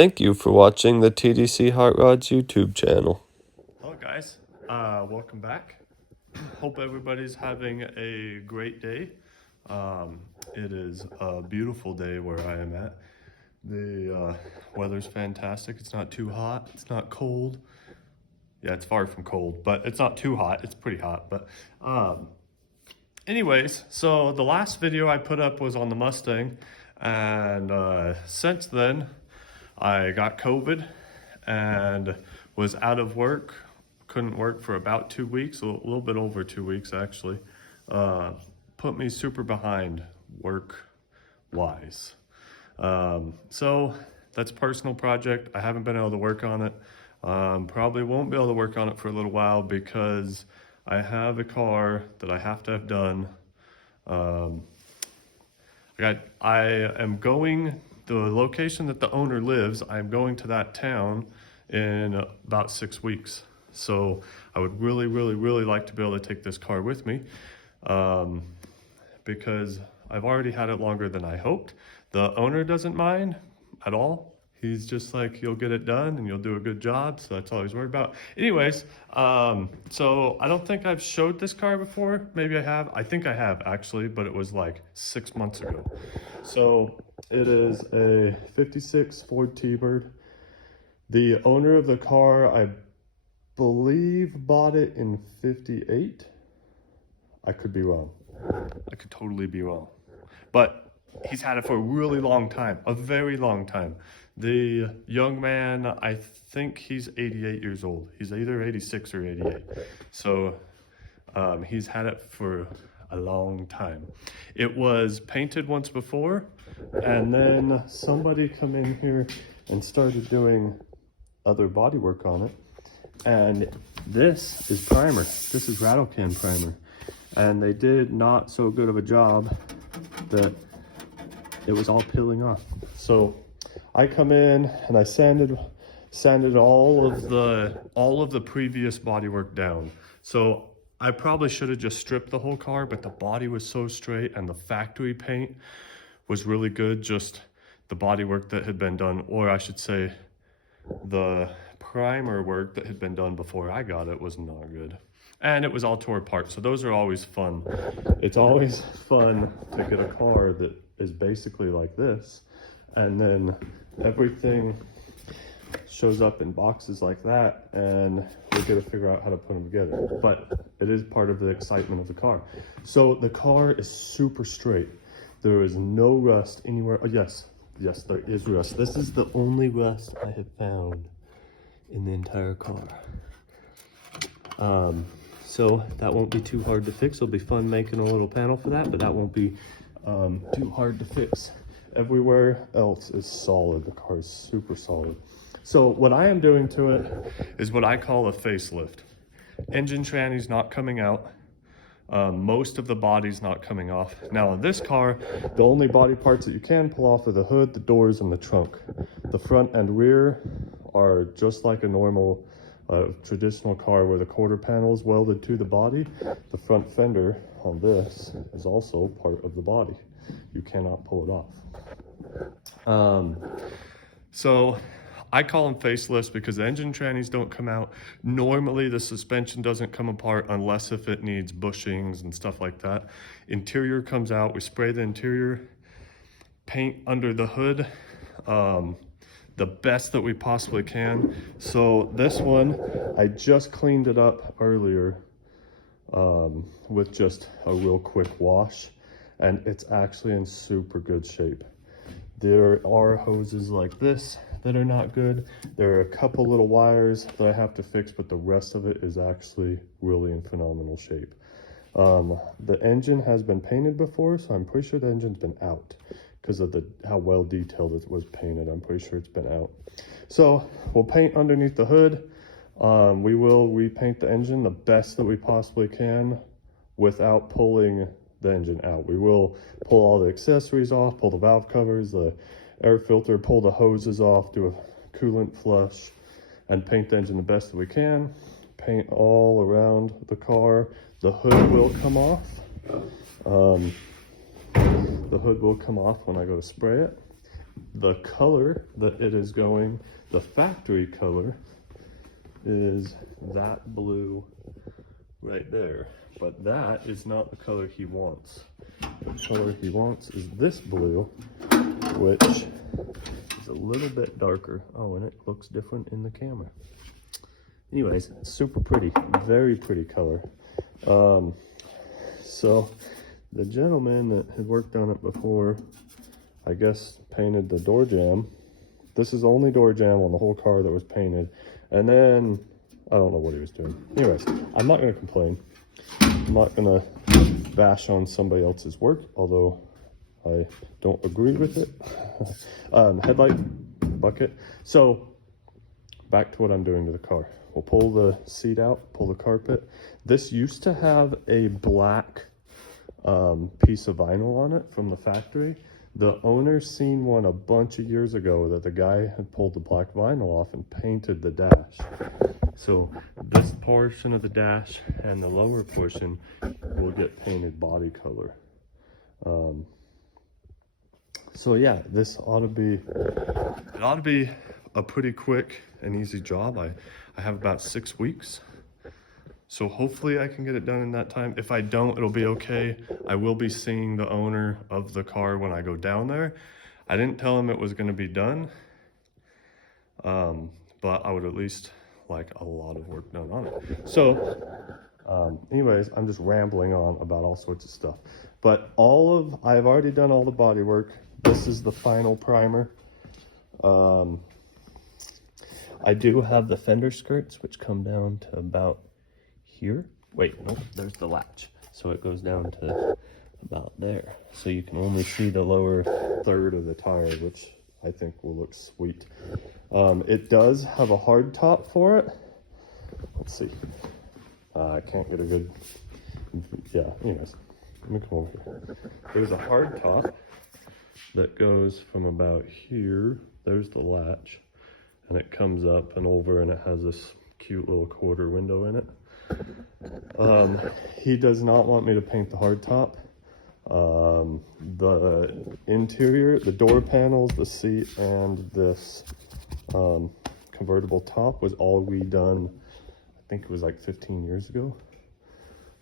Thank you for watching the TDC Hot Rods YouTube channel. Hello guys, welcome back. Hope everybody's having a great day. It is a beautiful day where I am at. The weather's fantastic. It's not too hot, it's not cold. Yeah, it's far from cold, but it's not too hot. It's pretty hot, but anyways, so the last video I put up was on the Mustang, and since then I got COVID and was out of work. Couldn't work for about 2 weeks, a little bit over 2 weeks actually. Put me super behind work wise. So that's a personal project. I haven't been able to work on it. Probably won't be able to work on it for a little while because I have a car that I have to have done. I am going, the location that the owner lives, I'm going to that town in about 6 weeks. So I would really like to be able to take this car with me, because I've already had it longer than I hoped. The owner doesn't mind at all. He's just like, you'll get it done and you'll do a good job. So that's all he's worried about. Anyways, so I don't think I've showed this car before. Maybe I have. I think I have actually, but it was like 6 months ago. So it is a 56 Ford Thunderbird. The owner of the car, I believe, bought it in 58. I could be wrong. I could totally be wrong. But he's had it for a really long time, a very long time. The young man, I think he's 88 years old. He's either 86 or 88. So he's had it for a long time. It was painted once before, and then somebody come in here and started doing other body work on it. And this is primer. This is rattle can primer. And they did not so good of a job that it was all peeling off. So I come in and I sanded all of the previous bodywork down. So I probably should have just stripped the whole car, but the body was so straight and the factory paint was really good. Just the bodywork that had been done, or I should say the primer work that had been done before I got it, was not good. And it was all tore apart. So those are always fun. It's always fun to get a car that is basically like this, and then everything shows up in boxes like that, and we got to figure out how to put them together. But it is part of the excitement of the car. So the car is super straight. There is no rust anywhere. Oh, yes, there is rust. This is the only rust I have found in the entire car. So that won't be too hard to fix. It'll be fun making a little panel for that, but that won't be too hard to fix. Everywhere else is solid. The car is super solid. So what I am doing to it is what I call a facelift. Engine tranny's not coming out. Most of the body's not coming off. Now in this car, the only body parts that you can pull off are the hood, the doors, and the trunk. The front and rear are just like a normal traditional car where the quarter panel is welded to the body. The front fender on this is also part of the body. You cannot pull it off. So I call them facelifts because the engine trannies don't come out. Normally the suspension doesn't come apart unless if it needs bushings and stuff like that. Interior comes out, we spray the interior, paint under the hood, the best that we possibly can. So this one, I just cleaned it up earlier with just a real quick wash, and it's actually in super good shape. There are hoses like this that are not good. There are a couple little wires that I have to fix, but the rest of it is actually really in phenomenal shape. The engine has been painted before, so I'm pretty sure the engine's been out because of how well detailed it was painted. I'm pretty sure it's been out. So we'll paint underneath the hood. We will repaint the engine the best that we possibly can without pulling the engine out. We will pull all the accessories off, pull the valve covers, the air filter, pull the hoses off, do a coolant flush, and paint the engine the best that we can. Paint all around the car. The hood will come off. The hood will come off when I go to spray it. The color that it is going, the factory color, is that blue right there. But that is not the color he wants. The color he wants is this blue, which is a little bit darker. Oh, and it looks different in the camera. Anyways, super pretty, very pretty color. So the gentleman that had worked on it before, I guess, painted the door jamb. This is the only door jamb on the whole car that was painted. And then, I don't know what he was doing. Anyways, I'm not gonna complain. I'm not gonna bash on somebody else's work, although I don't agree with it. Headlight bucket. So back to what I'm doing to the car. We'll pull the seat out, pull the carpet. This used to have a black piece of vinyl on it from the factory. The owner seen one a bunch of years ago that the guy had pulled the black vinyl off and painted the dash. So this portion of the dash and the lower portion will get painted body color. So yeah, this ought to be, it ought to be a pretty quick and easy job. I have about 6 weeks. So hopefully I can get it done in that time. If I don't, it'll be okay. I will be seeing the owner of the car when I go down there. I didn't tell him it was gonna be done, but I would at least like a lot of work done on it. So anyways, I'm just rambling on about all sorts of stuff. But I've already done all the body work. This is the final primer. I do have the fender skirts, which come down to about here. Wait, no, there's the latch. So it goes down to about there. So you can only see the lower third of the tire, which I think will look sweet. It does have a hard top for it. Let's see. I can't get a good, yeah, anyways, let me come over here. There's a hard top that goes from about here. There's the latch, and it comes up and over, and it has this cute little quarter window in it. He does not want me to paint the hard top. The interior, the door panels, the seat, and this convertible top was all redone. I think it was like 15 years ago.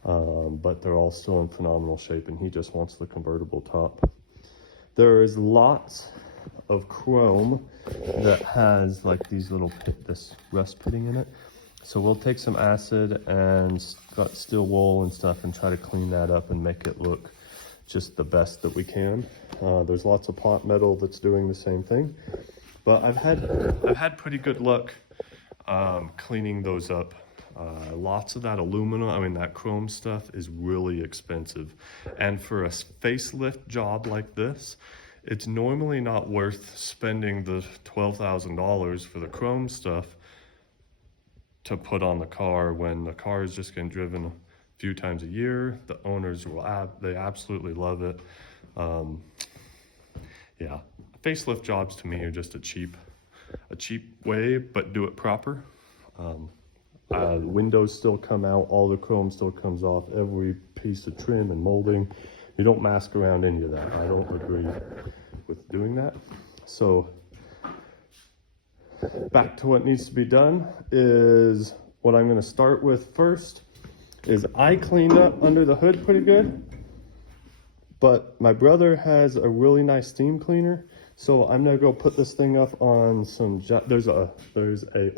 But they're all still in phenomenal shape, and he just wants the convertible top. There is lots of chrome that has like these little this rust pitting in it. So we'll take some acid and steel wool and stuff and try to clean that up and make it look just the best that we can. There's lots of pot metal that's doing the same thing, but I've had pretty good luck cleaning those up. Lots of that aluminum, I mean that chrome stuff is really expensive, and for a facelift job like this, it's normally not worth spending the $12,000 for the chrome stuff to put on the car when the car is just getting driven a few times a year. The owners they absolutely love it. Yeah, facelift jobs to me are just a cheap way, but do it proper. The windows still come out, all the chrome still comes off, every piece of trim and molding. You don't mask around any of that. I don't agree with doing that. So back to what needs to be done is what I'm going to start with first is I cleaned up under the hood pretty good, but my brother has a really nice steam cleaner. So I'm gonna go put this thing up on some, there's a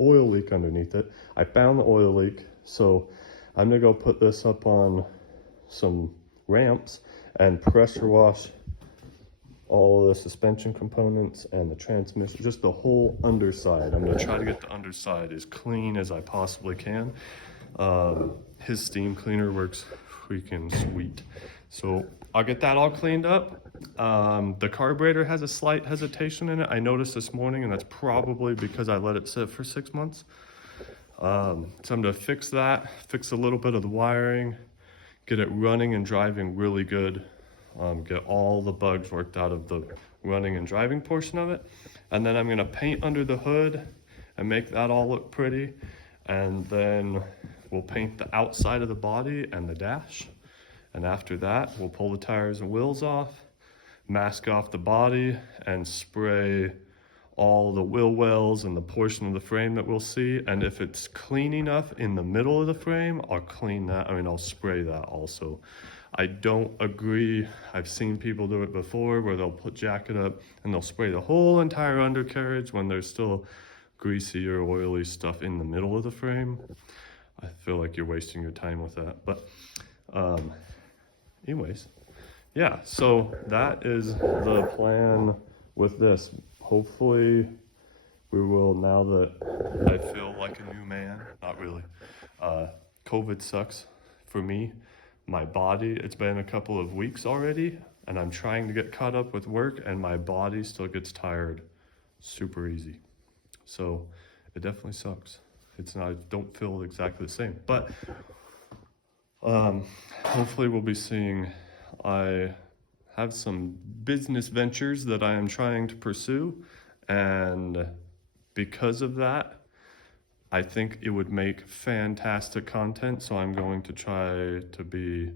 oil leak underneath it. I found the oil leak. So I'm gonna go put this up on some ramps and pressure wash all the suspension components and the transmission, just the whole underside. I'm gonna try to get the underside as clean as I possibly can. His steam cleaner works freaking sweet. So I'll get that all cleaned up. The carburetor has a slight hesitation in it. I noticed this morning, and that's probably because I let it sit for 6 months. So I'm gonna fix that, fix a little bit of the wiring, get it running and driving really good. Get all the bugs worked out of the running and driving portion of it. And then I'm gonna paint under the hood and make that all look pretty. And then we'll paint the outside of the body and the dash. And after that, we'll pull the tires and wheels off, mask off the body and spray all the wheel wells and the portion of the frame that we'll see. And if it's clean enough in the middle of the frame, I'll clean that. I'll spray that also. I don't agree. I've seen people do it before where they'll put jacket up and they'll spray the whole entire undercarriage when there's still greasy or oily stuff in the middle of the frame. I feel like you're wasting your time with that. But anyways, yeah, so that is the plan with this. Hopefully we will, now that I feel like a new man, not really. COVID sucks for me. My body, it's been a couple of weeks already, and I'm trying to get caught up with work, and my body still gets tired super easy. So it definitely sucks. It's not, I don't feel exactly the same, but hopefully we'll be seeing, I have some business ventures that I am trying to pursue, and because of that, I think it would make fantastic content. So I'm going to try to be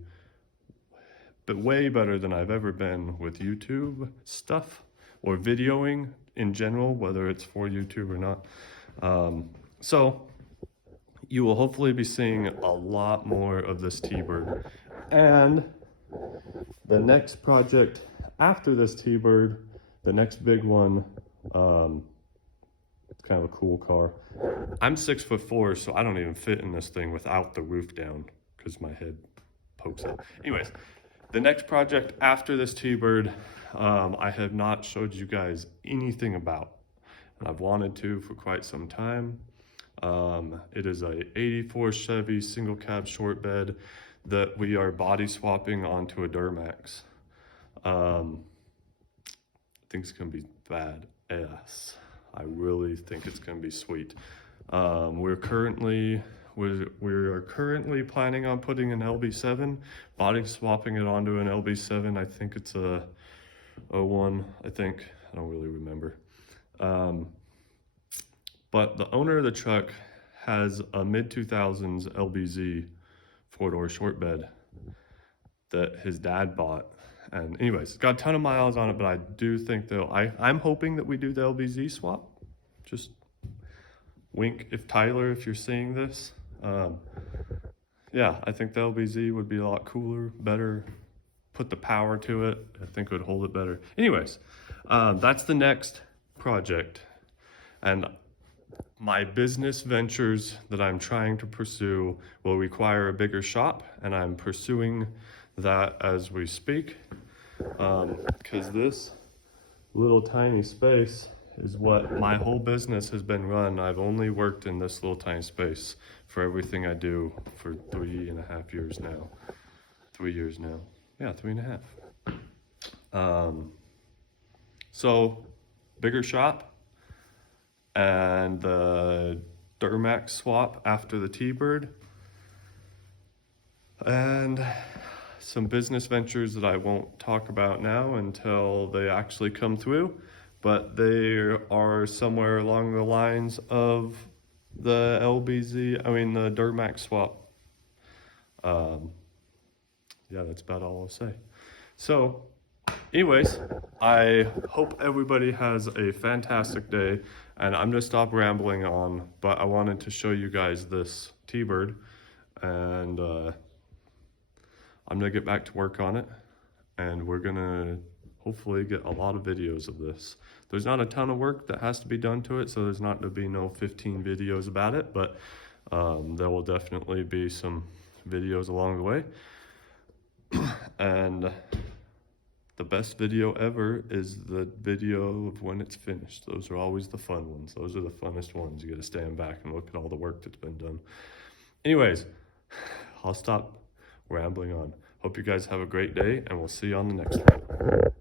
way better than I've ever been with YouTube stuff or videoing in general, whether it's for YouTube or not. So you will hopefully be seeing a lot more of this T-Bird. And the next project after this T-Bird, the next big one, it's kind of a cool car. I'm 6'4", so I don't even fit in this thing without the roof down because my head pokes out. Anyways, the next project after this T-Bird, I have not showed you guys anything about, and I've wanted to for quite some time. It is a 84 Chevy single cab short bed that we are body swapping onto a Duramax. I think it's gonna be badass. I really think it's gonna be sweet. We're currently planning on putting an LB7, body swapping it onto an LB7. I think it's a 01, I think. I don't really remember. But the owner of the truck has a mid-2000s LBZ four-door short bed that his dad bought. And anyways, it's got a ton of miles on it, but I do think that I'm hoping that we do the LBZ swap. Just wink if Tyler, if you're seeing this. Yeah, I think the LBZ would be a lot cooler, better, put the power to it. I think it would hold it better. Anyways, that's the next project. And my business ventures that I'm trying to pursue will require a bigger shop, and I'm pursuing that as we speak, because this little tiny space is what my whole business has been run. I've only worked in this little tiny space for everything I do for 3.5 years now. 3 years now. Yeah, 3.5. So bigger shop and the Duramax swap after the T-Bird, and some business ventures that I won't talk about now until they actually come through, but they are somewhere along the lines of the the Duramax swap. Yeah, that's about all I'll say. So anyways, I hope everybody has a fantastic day, and I'm gonna stop rambling on, but I wanted to show you guys this T-Bird, and I'm gonna get back to work on it, and we're gonna hopefully get a lot of videos of this. There's not a ton of work that has to be done to it, so there's not gonna be no 15 videos about it, but there will definitely be some videos along the way. And the best video ever is the video of when it's finished. Those are always the fun ones. Those are the funnest ones. You gotta stand back and look at all the work that's been done. Anyways, I'll stop rambling on. Hope you guys have a great day, and we'll see you on the next one.